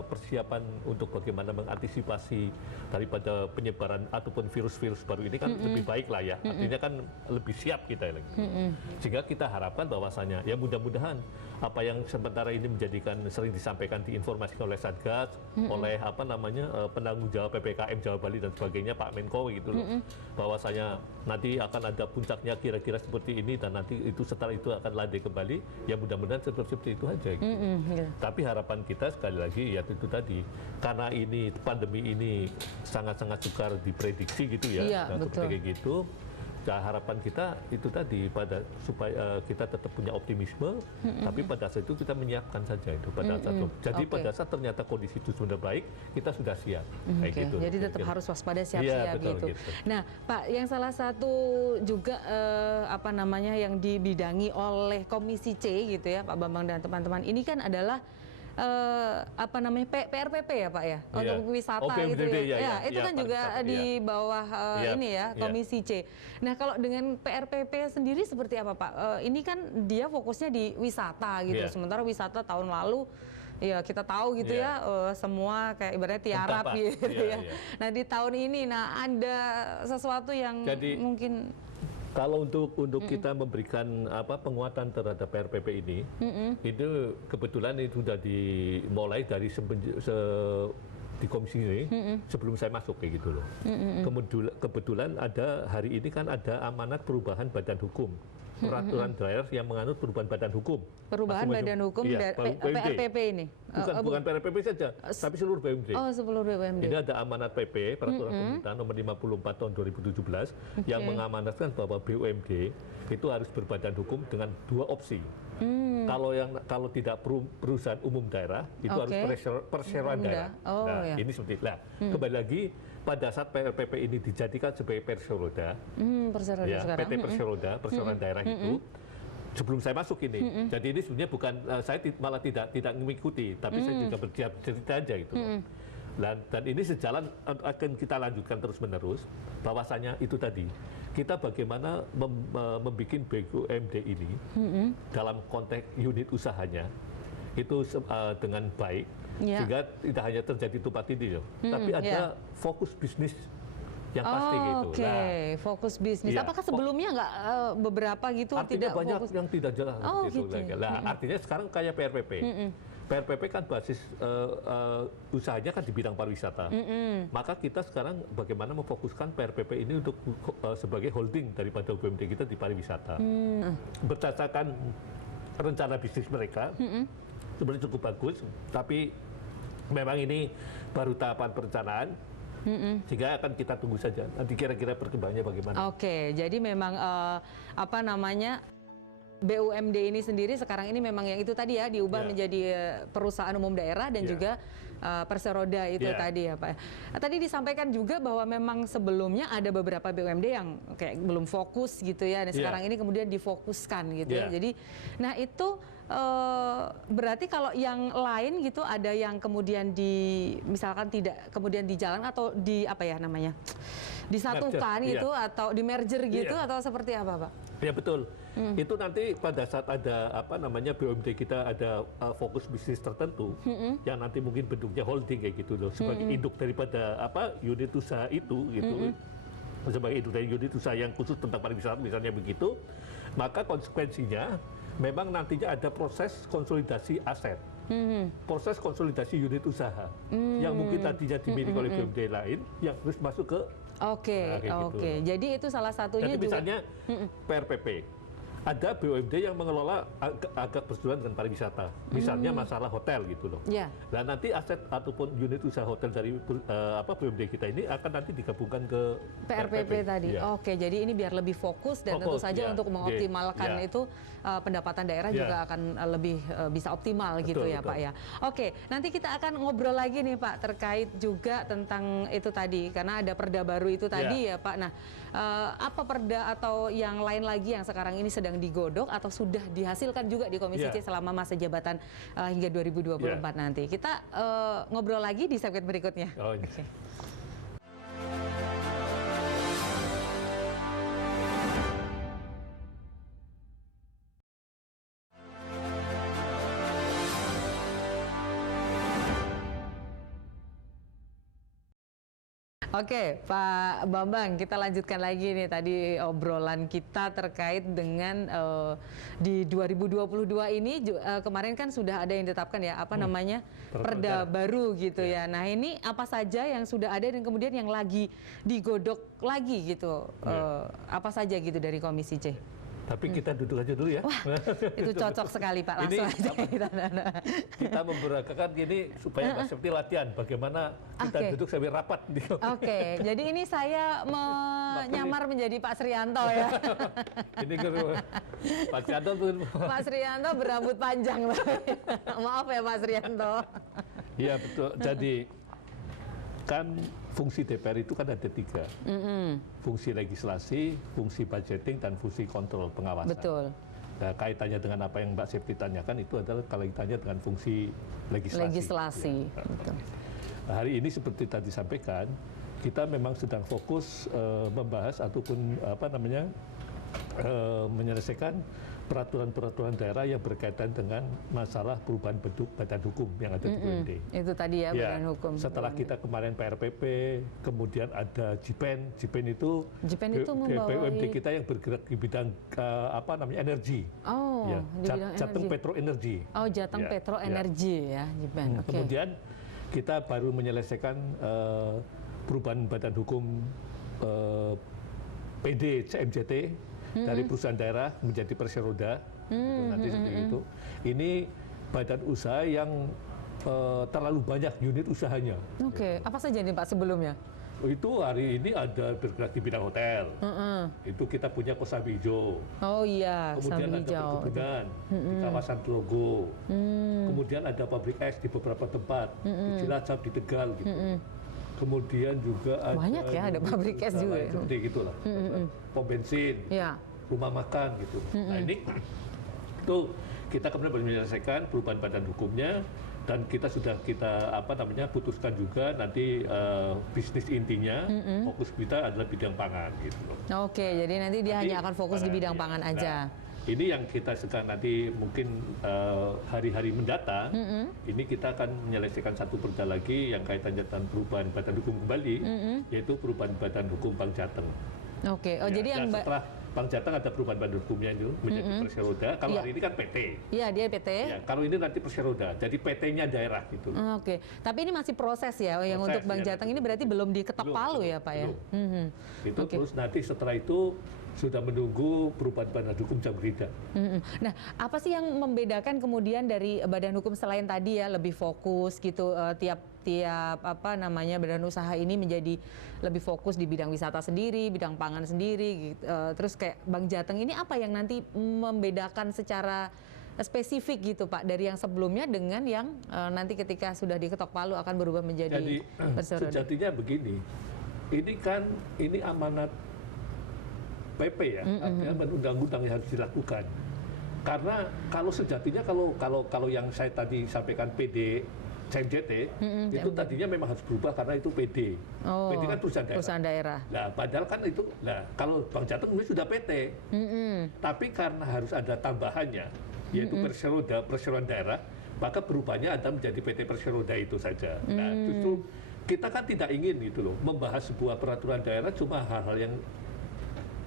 persiapan untuk bagaimana mengantisipasi daripada penyebaran ataupun virus-virus baru ini kan lebih baik lah ya. Artinya kan lebih siap kita lagi. Sehingga kita harapkan bahwasanya ya mudah-mudahan apa yang sementara ini menjadikan sering disampaikan diinformasikan oleh Satgas, oleh penanggung jawab PPKM Jawa Bali dan sebagainya Pak Menko gitu loh. Bahwasanya nanti akan ada puncaknya kira-kira seperti ini dan nanti itu setelah itu akan landai kembali. Ya mudah-mudahan seperti itu aja. Gitu. Tapi harapan kita sekali lagi ya itu tadi karena ini pandemi ini sangat-sangat sukar diprediksi gitu ya. Iya, Nah, betul. kayak gitu. Nah, harapan kita itu tadi supaya kita tetap punya optimisme, tapi pada saat itu kita menyiapkan saja itu pada saat itu. Jadi pada saat ternyata kondisi itu sudah baik, kita sudah siap. Kayak gitu. Jadi tetap harus waspada, siap-siap Iya, betul, gitu. Nah, Pak, yang salah satu juga yang dibidangi oleh Komisi C gitu ya, Pak Bambang dan teman-teman ini kan adalah PRPP ya Pak ya, untuk wisata gitu ya. Itu kan juga di bawah ini ya, Komisi C. Nah, kalau dengan PRPP sendiri seperti apa Pak? Ini kan dia fokusnya di wisata gitu, sementara wisata tahun lalu ya kita tahu gitu ya, semua kayak ibaratnya tiarap gitu ya. Nah, di tahun ini ada sesuatu yang mungkin kalau untuk kita memberikan penguatan terhadap PRPP ini, itu kebetulan itu sudah dimulai dari di komisi ini sebelum saya masuk kayak gitu loh. Kebetulan ada hari ini kan ada amanat perubahan badan hukum. Peraturan daerah yang menganut perubahan badan hukum. Perubahan badan hukum PRPP ini? Bukan PRPP saja, tapi seluruh BUMD. Oh, seluruh BUMD. Ini ada amanat PP, Peraturan Pemerintah nomor 54 tahun 2017, yang mengamanatkan bahwa BUMD itu harus berbadan hukum dengan 2 opsi. Kalau tidak perusahaan umum daerah, itu harus perseroan daerah. Ini seperti itu. Kembali lagi, pada saat PRPP ini dijadikan sebagai perseroda, PT perseroan daerah itu, sebelum saya masuk ini, jadi ini sebenarnya bukan, saya malah tidak mengikuti, tapi saya juga bercerita aja gitu. Dan ini sejalan akan kita lanjutkan terus-menerus, bahwasanya itu tadi, kita bagaimana membuat BUMD ini dalam konteks unit usahanya, itu dengan baik, sehingga tidak hanya terjadi tumpang tindih, tapi ada fokus bisnis yang pasti gitu. Fokus bisnis. Apakah sebelumnya nggak beberapa gitu artinya tidak banyak fokus? yang tidak jalan gitu. Artinya sekarang kayak PRPP. PRPP kan basis usahanya kan di bidang pariwisata. Maka kita sekarang bagaimana memfokuskan PRPP ini untuk sebagai holding daripada BUMD kita di pariwisata. Berdasarkan rencana bisnis mereka sebenarnya cukup bagus, tapi memang ini baru tahapan perencanaan. Sehingga akan kita tunggu saja nanti kira-kira perkembangannya bagaimana. Jadi memang BUMD ini sendiri sekarang ini memang yang itu tadi ya diubah menjadi perusahaan umum daerah dan juga perseroda itu tadi ya Pak. Tadi disampaikan juga bahwa memang sebelumnya ada beberapa BUMD yang kayak belum fokus gitu ya. Nah, sekarang ini kemudian difokuskan gitu ya. Jadi nah itu berarti kalau yang lain gitu ada yang kemudian misalkan tidak kemudian di jalan atau disatukan gitu atau di merger gitu atau seperti apa Pak? Ya betul. Itu nanti pada saat ada BUMD kita ada fokus bisnis tertentu yang nanti mungkin bentuknya holding kayak gitu loh sebagai induk daripada unit usaha itu gitu. Sebagai induk dari unit usaha yang khusus tentang pariwisata misalnya begitu, maka konsekuensinya memang nantinya ada proses konsolidasi aset. Proses konsolidasi unit usaha yang mungkin tadinya dimiliki oleh BUMD lain yang terus masuk ke Jadi itu salah satunya. Jadi misalnya PRPP ada BUMD yang mengelola agak bersentuhan dengan pariwisata, misalnya masalah hotel gitu loh. Dan nanti aset ataupun unit usaha hotel dari BUMD kita ini akan nanti digabungkan ke PRPP tadi. Jadi ini biar lebih fokus dan tentu saja untuk mengoptimalkan itu pendapatan daerah juga akan lebih bisa optimal gitu ya Pak ya. Nanti kita akan ngobrol lagi nih Pak terkait juga tentang itu tadi karena ada perda baru itu tadi ya Pak. Nah, apa perda atau yang lain lagi yang sekarang ini sedang digodok atau sudah dihasilkan juga di Komisi C selama masa jabatan hingga 2024 nanti. Kita ngobrol lagi di segmen berikutnya. Oke, Pak Bambang, kita lanjutkan lagi nih tadi obrolan kita terkait dengan di 2022 ini kemarin kan sudah ada yang ditetapkan ya, apa namanya, perda baru gitu ya. Nah ini apa saja yang sudah ada dan kemudian yang lagi digodok lagi gitu, apa saja gitu dari Komisi C? Tapi kita duduk aja dulu ya. Wah, itu cocok sekali Pak, langsung aja kita memberakakan gini supaya Mbak Septi latihan bagaimana kita duduk sambil rapat. Oke, jadi ini saya menyamar menjadi Pak Srianto ya. Ini kan Pak Srianto tuh. Pak Srianto berambut panjang. Maaf ya Pak Srianto. Iya betul, jadi kan fungsi DPR itu kan ada 3. Fungsi legislasi, fungsi budgeting, dan fungsi kontrol pengawasan. Betul. Nah, kaitannya dengan apa yang Mbak Septi tanyakan itu adalah kaitannya dengan fungsi legislasi. Ya. Betul. Nah, hari ini seperti tadi sampaikan, kita memang sedang fokus membahas ataupun menyelesaikan peraturan-peraturan daerah yang berkaitan dengan masalah perubahan bentuk badan hukum yang ada di BUMD. Itu tadi ya, badan hukum. Setelah kita kemarin PRPP, kemudian ada JIPEN. JIPEN itu BUMD kita yang bergerak di bidang energi. Oh, ya, di bidang Jateng energi. Petro Energi. Oh, Jateng Petro Energi ya, JIPEN. Okay. Kemudian kita baru menyelesaikan perubahan badan hukum PD CMJT dari perusahaan daerah menjadi perseroda, nanti seperti itu. Ini badan usaha yang terlalu banyak unit usahanya. Oke, apa saja nih Pak sebelumnya? Itu hari ini ada bergerak di bidang hotel. Itu kita punya Kosambi Hijau. Oh iya, kemudian Kosambi ada Hijau. perkebunan di kawasan Telogo. Kemudian ada pabrik es di beberapa tempat, di Cilacap, di Tegal gitu. Kemudian juga ada banyak ya, ada pabrik es juga. Seperti gitulah. Pom bensin, rumah makan gitu. Nah ini tuh kita kemudian baru menyelesaikan perubahan badan hukumnya, dan kita sudah putuskan juga nanti bisnis intinya fokus kita adalah bidang pangan gitu. Oke, jadi nanti dia hanya akan fokus di bidang pangan aja. Ini yang kita sekarang nanti mungkin hari-hari mendatang, ini kita akan menyelesaikan satu perda lagi yang kaitannya dengan perubahan badan hukum kembali, yaitu perubahan badan hukum Bank Jateng. Oke, jadi yang setelah Bank Jateng ada perubahan badan hukumnya itu menjadi perseroda. Kalau hari ini kan PT. Iya, dia PT. Ya, kalau ini nanti perseroda, jadi PT-nya daerah gitu. Oke, tapi ini masih proses ya, yang untuk Bank Jateng ini berarti belum diketok palu ya Pak ya? Itu terus nanti setelah itu sudah menunggu perubahan badan hukum Jamrida. Nah, apa sih yang membedakan kemudian dari badan hukum selain tadi ya lebih fokus gitu, tiap badan usaha ini menjadi lebih fokus di bidang wisata sendiri, bidang pangan sendiri gitu. Terus kayak Bank Jateng ini apa yang nanti membedakan secara spesifik gitu Pak dari yang sebelumnya dengan yang nanti ketika sudah diketok palu akan berubah menjadi perseroda? Sejatinya begini, ini amanat PP ya, artinya undang-undang yang harus dilakukan. Karena kalau sejatinya kalau yang saya tadi sampaikan PD CMJT itu tadinya memang harus berubah karena itu PD. PD kan perusahaan daerah. Nah, padahal kan itu, kalau Bank Jateng ini sudah PT. Tapi karena harus ada tambahannya, yaitu perseroda daerah, maka berubahnya ada menjadi PT Perseroda itu saja. Nah, justru kita kan tidak ingin gitu loh, membahas sebuah peraturan daerah cuma hal-hal yang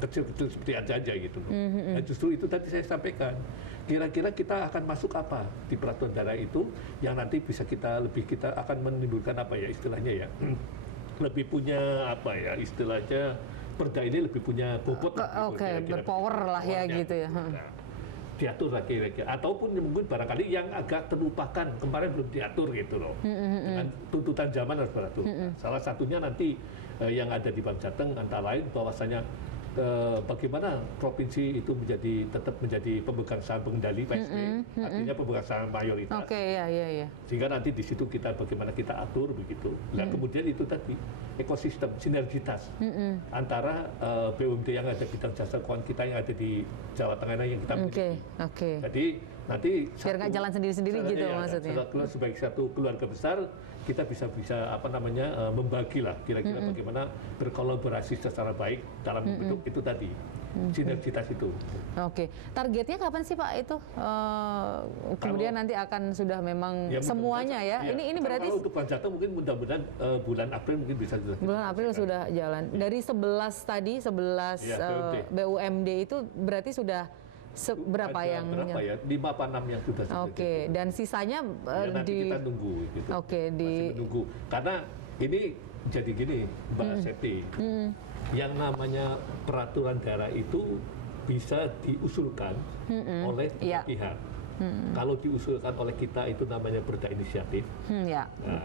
kecil-kecil seperti aja gitu loh. Nah, justru itu tadi saya sampaikan. Kira-kira kita akan masuk apa di peraturan daerah itu yang nanti bisa kita akan menimbulkan apa ya istilahnya ya, lebih punya apa ya istilahnya, perda ini lebih punya bobot. Berpower lah ya gitu ya. Nah, diatur lagi kira-kira, ataupun mungkin barangkali yang agak terlupakan kemarin belum diatur gitu loh. Dengan tuntutan zaman harus beratur. Salah satunya nanti yang ada di Bank Jateng antara lain bahwasanya bagaimana provinsi itu tetap menjadi pemegang saham pengendali PSB, artinya pemegang saham mayoritas. Iya. Sehingga nanti di situ bagaimana kita atur begitu. Nah, kemudian itu tadi ekosistem sinergitas antara BUMD yang ada bidang jasa keuangan kita yang ada di Jawa Tengah yang kita miliki. Jadi nanti biar nggak jalan sendiri-sendiri gitu maksudnya. Sebagai satu keluarga besar kita bisa membagi lah kira-kira bagaimana berkolaborasi secara baik dalam bentuk itu tadi. sinergitas itu. Oke, targetnya kapan sih Pak itu? Kemudian nanti akan sudah memang semuanya ya? Ini berarti kalau untuk Bank Jateng mungkin mudah-mudahan bulan April mungkin bisa sudah. Bulan April sudah jalan. Dari 11 BUMD itu berarti sudah berapa yang? 5 apa 6 yang sudah. Oke, dan sisanya nanti kita tunggu gitu. Oke, masih menunggu. Karena ini jadi gini, Mbak Septi. Yang namanya peraturan daerah itu bisa diusulkan oleh pihak. Kalau diusulkan oleh kita itu namanya perda inisiatif.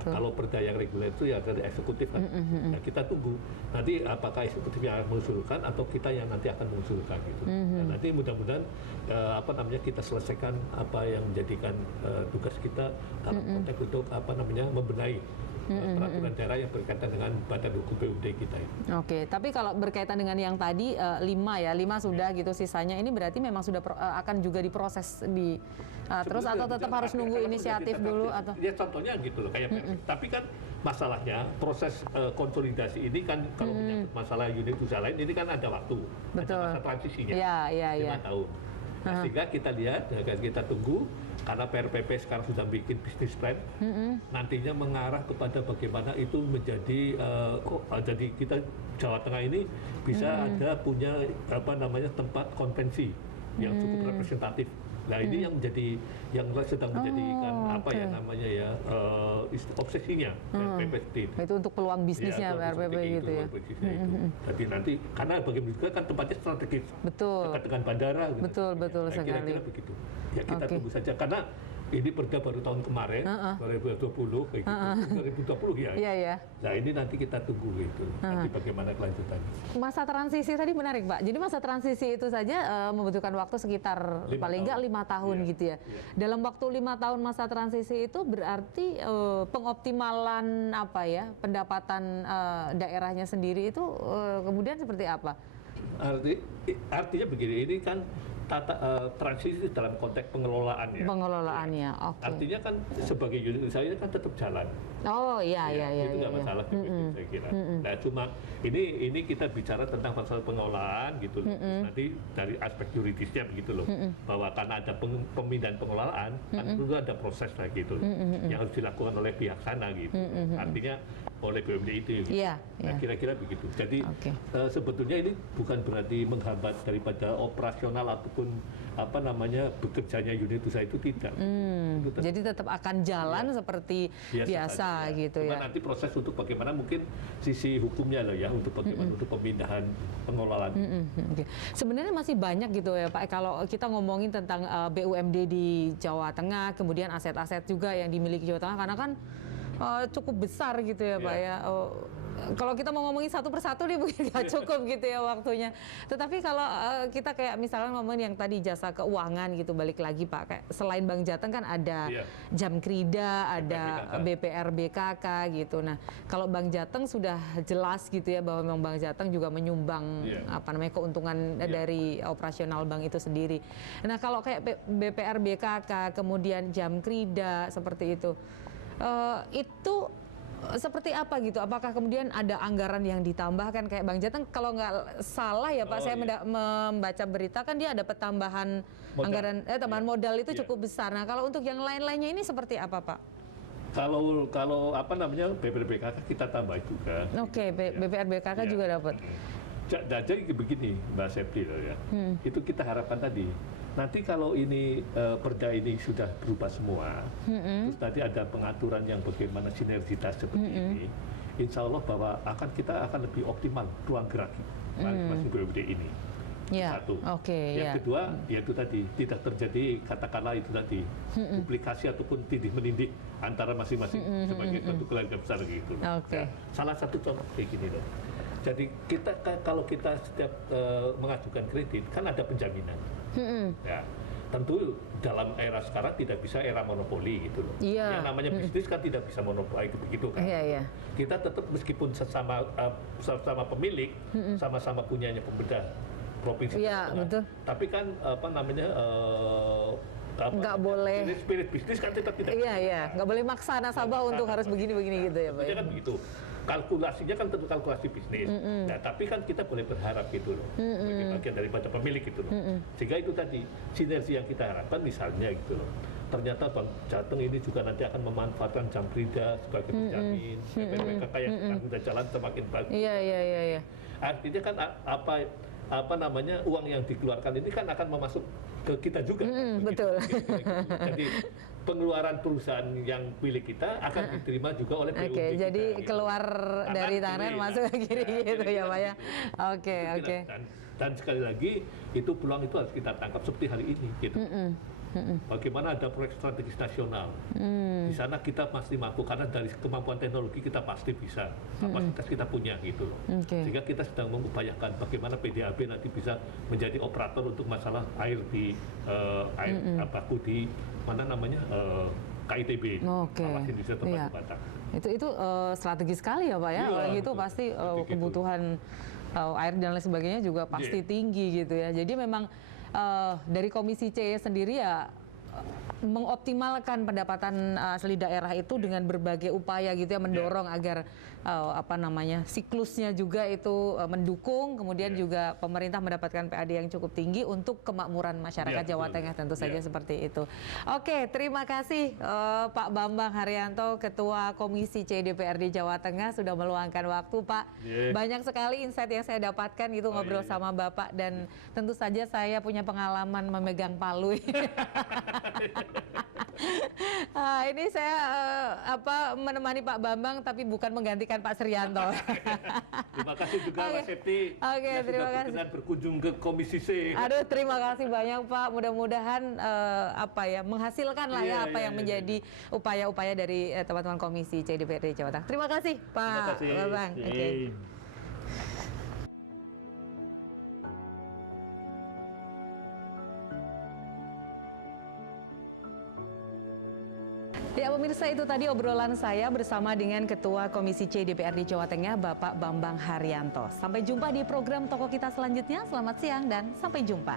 Kalau perda yang reguler itu ya dari eksekutif kan. Nah, kita tunggu nanti apakah eksekutif yang mengusulkan atau kita yang nanti akan mengusulkan gitu. Nah, nanti mudah-mudahan kita selesaikan apa yang menjadikan tugas kita dalam konteks untuk membenahi peraturan daerah yang berkaitan dengan badan hukum BUMD kita itu. Oke, tapi kalau berkaitan dengan yang tadi 5 sudah gitu, sisanya ini berarti memang sudah akan juga diproses terus atau tetap harus nunggu inisiatif dulu atau? Ya contohnya gitu loh kayak tapi kan masalahnya proses konsolidasi ini kan kalau menyangkut masalah unit usaha lain ini kan ada waktu, ada masa transisinya 5 tahun. Nah, sehingga kita lihat, kita tunggu karena PRPP sekarang sudah bikin bisnis plan, nantinya mengarah kepada bagaimana itu menjadi jadi kita Jawa Tengah ini bisa ada punya tempat konvensi yang cukup representatif. Nah ini yang sedang menjadikan obsesinya PRPP itu. Itu untuk peluang bisnisnya PRPP gitu ya. Jadi nanti karena bagaimana juga kan tempatnya strategis. Betul. Dekat dengan bandara. Gitu. Betul sekali. Kira-kira begitu. Ya kita tunggu saja karena ini perda baru tahun kemarin 2020 kayak gitu. 2020 ya. Iya. Nah ini nanti kita tunggu gitu. Nanti bagaimana kelanjutannya. Masa transisi tadi menarik Pak. Jadi masa transisi itu saja membutuhkan waktu sekitar paling nggak 5 tahun gitu ya. Dalam waktu 5 tahun masa transisi itu berarti pengoptimalan pendapatan daerahnya sendiri itu kemudian seperti apa? Artinya begini, ini kan transisi dalam konteks pengelolaannya. Pengelolaannya, oke. Artinya kan sebagai unit usaha kan tetap jalan. Oh iya. Itu nggak masalah saya kira. Nah cuma ini kita bicara tentang masalah pengelolaan gitu loh. Nanti dari aspek yuridisnya begitu loh. Bahwa karena ada pemindahan pengelolaan, kan perlu ada proses lah gitu loh. Yang harus dilakukan oleh pihak sana gitu. Artinya oleh BUMD itu. Gitu. Nah kira-kira begitu. Jadi sebetulnya ini bukan berarti menghambat daripada operasional ataupun bekerjanya unit usaha itu tidak. Jadi tetap akan jalan seperti biasa gitu cuma ya. Nanti proses untuk bagaimana mungkin sisi hukumnya loh ya untuk bagaimana untuk pemindahan pengelolaan. Sebenarnya masih banyak gitu ya Pak. Kalau kita ngomongin tentang BUMD di Jawa Tengah, kemudian aset-aset juga yang dimiliki Jawa Tengah karena kan cukup besar gitu ya Pak ya. Kalau kita mau ngomongin satu persatu nih mungkin nggak cukup gitu ya waktunya. Tetapi kalau kita kayak misalnya ngomongin yang tadi jasa keuangan gitu, balik lagi Pak, kayak selain Bank Jateng kan ada Jamkrida, ada BPRBKK gitu. Nah kalau Bank Jateng sudah jelas gitu ya bahwa memang Bank Jateng juga menyumbang keuntungan dari operasional bank itu sendiri. Nah kalau kayak BPRBKK kemudian Jamkrida seperti itu seperti apa gitu? Apakah kemudian ada anggaran yang ditambahkan kayak Bank Jateng? Kalau nggak salah ya Pak, saya membaca berita kan dia dapat tambahan anggaran, tambahan modal itu cukup besar. Nah kalau untuk yang lain-lainnya ini seperti apa Pak? Kalau BPRBKK kita tambah juga. Oke, BPRBKK juga dapat. Jadi begini Mbak Septi ya, itu kita harapkan tadi. Nanti kalau ini perda ini sudah berubah semua, terus tadi ada pengaturan yang bagaimana sinergitas seperti ini, insya Allah bahwa kita akan lebih optimal ruang gerak masing-masing BUMD ini. Satu. Yang kedua, yaitu tadi tidak terjadi katakanlah itu tadi duplikasi ataupun tindih menindih antara masing-masing sebagai satu keluarga besar gitu. Salah satu contoh kayak gini loh. Jadi kalau kita setiap mengajukan kredit kan ada penjaminan. Ya, tentu dalam era sekarang tidak bisa era monopoli gitu loh. Yang namanya bisnis kan tidak bisa monopoli begitu kan. Kita tetap meskipun sesama pemilik, sama-sama punyanya pembedah provinsi. Betul. Tapi kan nggak boleh spirit bisnis kan tetap tidak. Nggak boleh maksa nasabah untuk harus begini-begini gitu ya Pak. Kan begitu. kalkulasinya kan tentu kalkulasi bisnis. Nah, tapi kan kita boleh berharap gitu loh, sebagai bagian daripada pemilik gitu loh. Sehingga itu tadi sinergi yang kita harapkan misalnya gitu loh. Ternyata Bank Jateng ini juga nanti akan memanfaatkan Jamrida sebagai penjamin, PKK yang sedang sudah jalan semakin bagus. Iya. Artinya kan apa namanya uang yang dikeluarkan ini kan akan memasuk ke kita juga. Betul. Jadi pengeluaran perusahaan yang milik kita akan diterima juga oleh BUMD. Oke, jadi kita, keluar dari tangan masuk ke kiri gitu ya Pak ya. Oke. Dan sekali lagi itu peluang itu harus kita tangkap seperti hari ini gitu. Bagaimana ada proyek strategis nasional, di sana kita pasti mampu karena dari kemampuan teknologi kita pasti bisa, kapasitas kita punya gitu loh. Sehingga kita sedang mengupayakan bagaimana PDAB nanti bisa menjadi operator untuk masalah air di air baku di mana namanya KITB, Awas Industri Tempat Batak. Itu strategis sekali ya Pak ya. Iya, gitu pasti kebutuhan air dan lain sebagainya juga pasti tinggi gitu ya. Jadi memang dari Komisi C sendiri ya mengoptimalkan pendapatan asli daerah itu dengan berbagai upaya gitu ya, mendorong agar siklusnya juga itu mendukung, kemudian juga pemerintah mendapatkan PAD yang cukup tinggi untuk kemakmuran masyarakat Jawa Tengah tentu saja seperti itu. Oke, terima kasih Pak Bambang Haryanto, Ketua Komisi C DPRD Jawa Tengah sudah meluangkan waktu Pak. Banyak sekali insight yang saya dapatkan gitu ngobrol sama Bapak, dan tentu saja saya punya pengalaman memegang palu. Ini saya menemani Pak Bambang tapi bukan menggantikan Pak Suryanto. Terima kasih juga Mas Septi. Terima kasih. Sudah berkunjung ke Komisi C. Aduh, terima kasih banyak Pak. Mudah-mudahan menghasilkan lah apa yang menjadi upaya-upaya dari teman-teman Komisi C DPRD Jawa Tengah. Terima kasih Pak Bambang. Ya pemirsa, itu tadi obrolan saya bersama dengan Ketua Komisi C DPRD Jawa Tengah, Bapak Bambang Haryanto. Sampai jumpa di program Toko Kita selanjutnya. Selamat siang dan sampai jumpa.